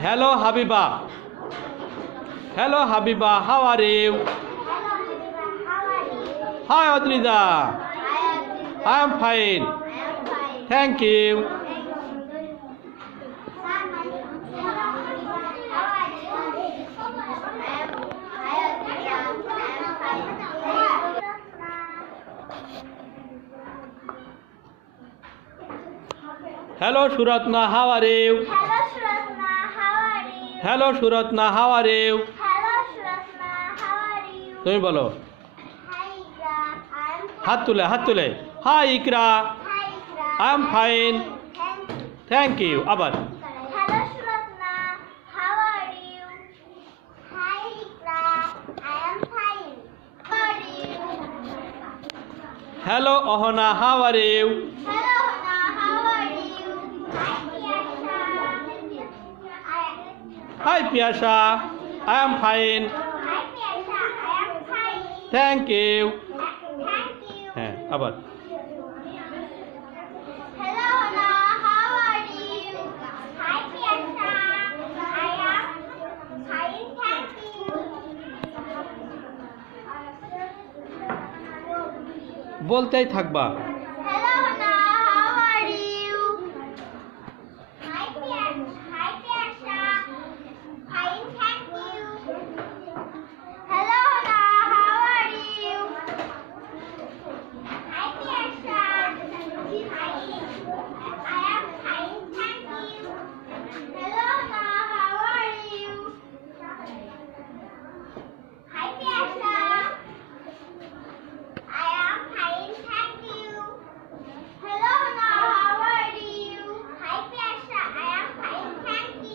Hello, Habiba. Hello, Habiba. How are you? Hi, Adrida. I am fine. Thank you. Hello, Suratna. How are you? Hello, Shratna. How are you? Hello, Suratna. How are you? Hello, Shratna. How are you? তুমি বলো। Hi, Ikra. I'm হাত তুলে হাত তুলে। Hi, Ikra. Hi, Ikra. I am fine. Thank you. আবার। Hello, Shratna. How are you? Hi, Ikra. I am fine. How are you? Hello, Ohana. How are you? Hello, Hana. How are you? Hi, Piyasha. Hi, Piasha. I am fine. Hi, Piyasha. I am fine. Thank you. Thank you. হ্যাঁ আবার। Hello, Hana. How are you? Hi, Piyasha. I am fine. Thank you. বলতেই থাকবা।